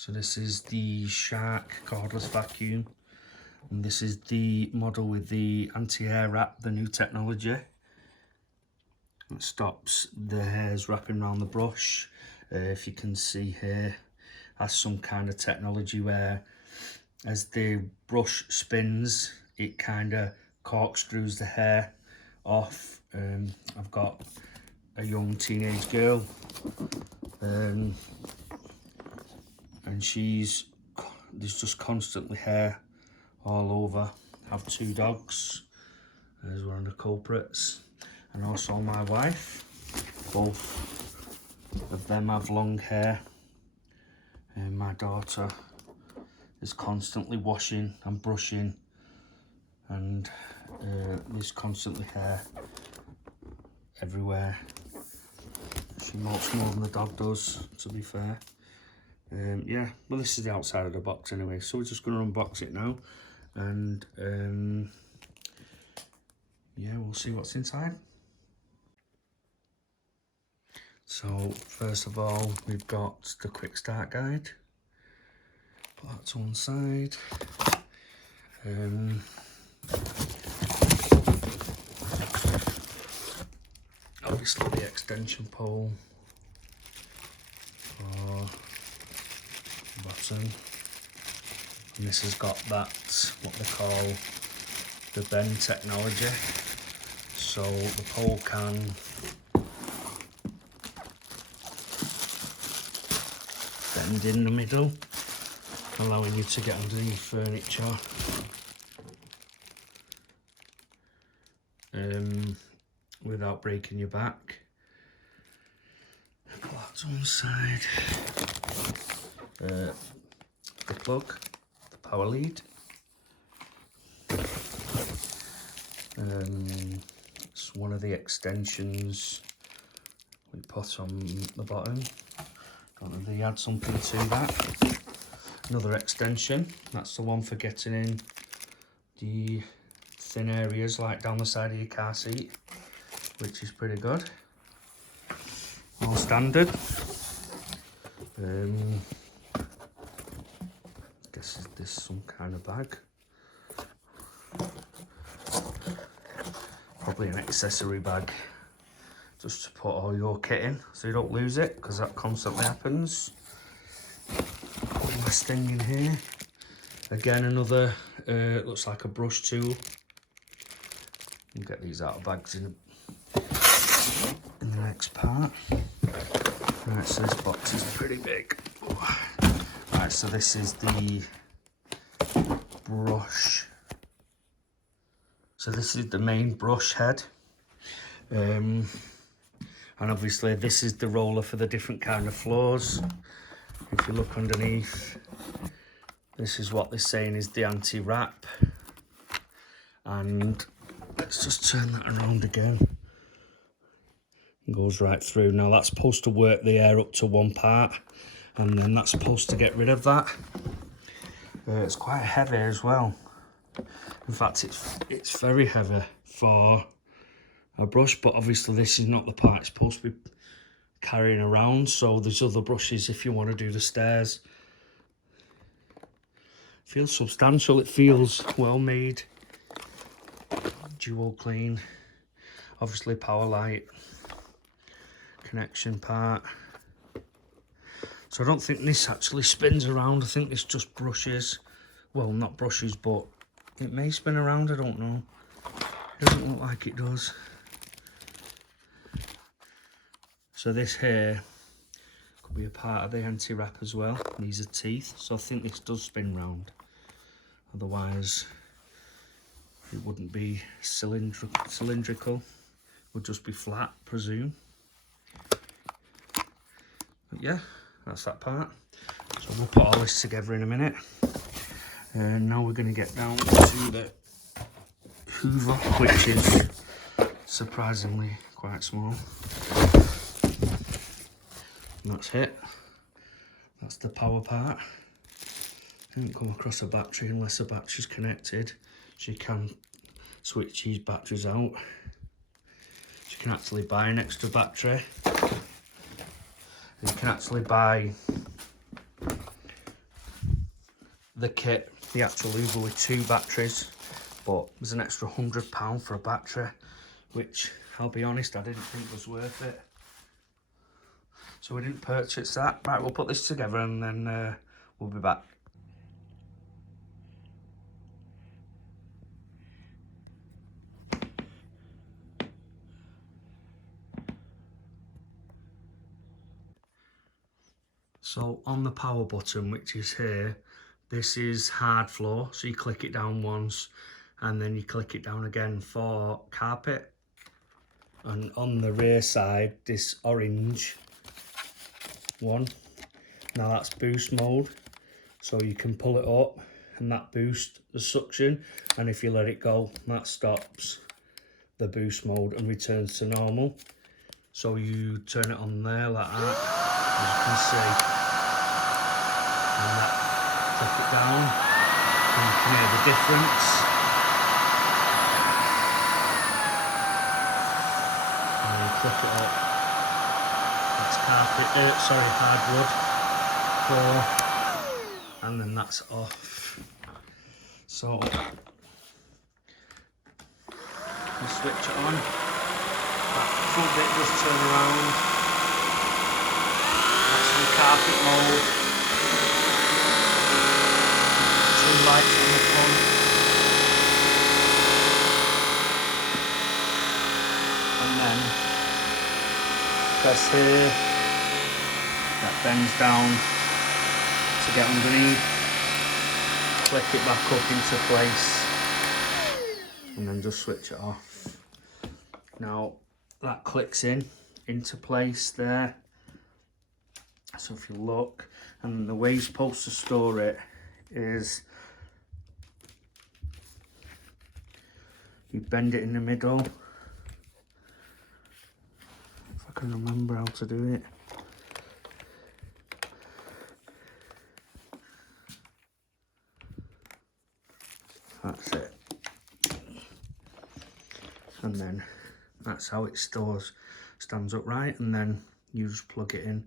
So this is the Shark cordless vacuum, and this is the model with the anti-hair wrap, the new technology. It stops the hairs wrapping around the brush. If you can see here, has some kind of technology where as the brush spins, it kind of corkscrews the hair off. I've got a young teenage girl, and there's just constantly hair all over. I have 2 dogs, as one of the culprits, and also my wife. Both of them have long hair, and my daughter is constantly washing and brushing, and there's constantly hair everywhere. She molts more than the dog does, to be fair. Yeah, well, this is the outside of the box anyway, so we're just going to unbox it now, and yeah, we'll see what's inside. So first of all, we've got the quick start guide. Put that to one side. Obviously the extension pole for the bottom, and this has got that, what they call the bend technology, so the pole can bend in the middle, allowing you to get underneath furniture. Without breaking your back. Put that to one side. The plug, the power lead. It's one of the extensions we put on the bottom. Don't know if they add something to that. Another extension, that's the one for getting in the thin areas like down the side of your car seat, which is pretty good. All standard. Guess is this some kind of bag? Probably an accessory bag, just to put all your kit in so you don't lose it, because that constantly happens. Last thing in here, again another looks like a brush tool. We'll get these out of bags in the next part. Right, so this box is pretty big. Right, so this is the brush. So this is the main brush head. And obviously this is the roller for the different kind of floors. If you look underneath, this is what they're saying is the anti-wrap. And let's just turn that around again. It goes right through. Now that's supposed to work the air up to one part, and then that's supposed to get rid of that. It's quite heavy as well. In fact, it's very heavy for a brush, but obviously this is not the part it's supposed to be carrying around. So there's other brushes if you want to do the stairs. It feels substantial, it feels well made. Dual clean, obviously power light, connection part. So I don't think this actually spins around, I think this just brushes. Well, not brushes, but it may spin around, I don't know. It doesn't look like it does. So this here could be a part of the anti-wrap as well. These are teeth, so I think this does spin round. Otherwise it wouldn't be cylindrical, it would just be flat, presume. But yeah, that's that part. So we'll put all this together in a minute. And now we're going to get down to the Hoover, which is surprisingly quite small. And that's it. That's the power part. Didn't come across a battery unless the battery's connected. So you can switch these batteries out. So you can actually buy an extra battery. You can actually buy the kit, the actual Uber with 2 batteries, but there's an extra £100 for a battery, which I'll be honest, I didn't think was worth it. So we didn't purchase that. Right, we'll put this together and then we'll be back. So on the power button, which is here, this is hard floor. So you click it down once and then you click it down again for carpet. And on the rear side, this orange one, now that's boost mode. So you can pull it up and that boosts the suction. And if you let it go, that stops the boost mode and returns to normal. So you turn it on there like that, as you can see. And that, click it down, and you can hear the difference. And then you click it up. That's hardwood, and then that's off. So you switch it on. That front bit does turn around. That's in carpet mode. Lights on the front, and then press here, that bends down to get underneath, click it back up into place and then just switch it off. Now that clicks into place there, so if you look, and the way you're supposed to store it is you bend it in the middle. If I can remember how to do it. That's it. And then that's how it stands upright, and then you just plug it in